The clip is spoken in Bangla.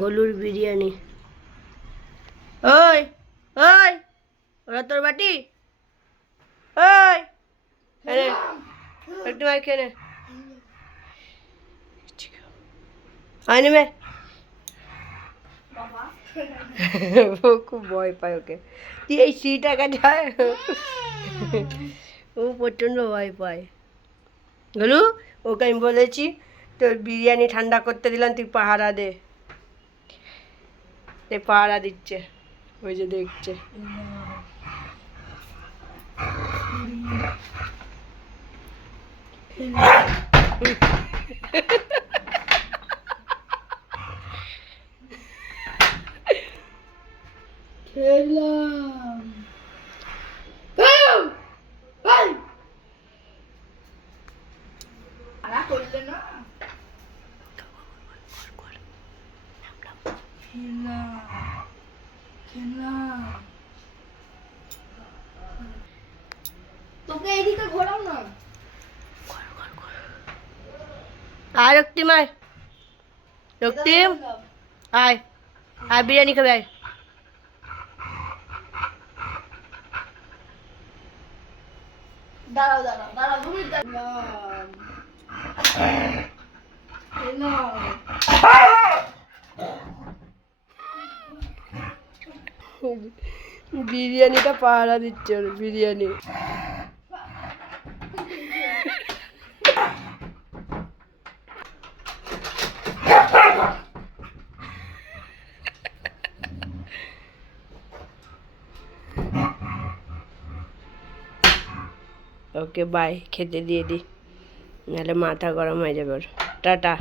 গলুর বিরিয়ানি। ওই ওই, ওরা তোর বাটি। ওই এনে একটু মার খেয়ে নে। আয় নেবে। ও খুব ভয় পায় ওকে। তুই এই সিটাকা যায়, ও প্রচণ্ড ভয় পায়। গলু, ওকে আমি বলেছি তোর বিরিয়ানি ঠান্ডা করতে দিলাম, তুই পাহারা দে। পাহারা দিচ্ছে, ওই যে দেখছে। খেলাম। করলে না তোকে এইদিকে ঘোরাও না। আয় রক্তিম, আয় রক্তিম, আয় আয় বিরিয়ানি খাবে, আয়। দাঁড়াও দাঁড়াও দাঁড়াও, তুমি বিরিয়ানিটা পাহারা দিচ্ছে ওর বিরিয়ানি। ওকে বাই, খেতে দিয়ে দি, নাহলে মাথা গরম হয়ে যাবে ওর। টাটা।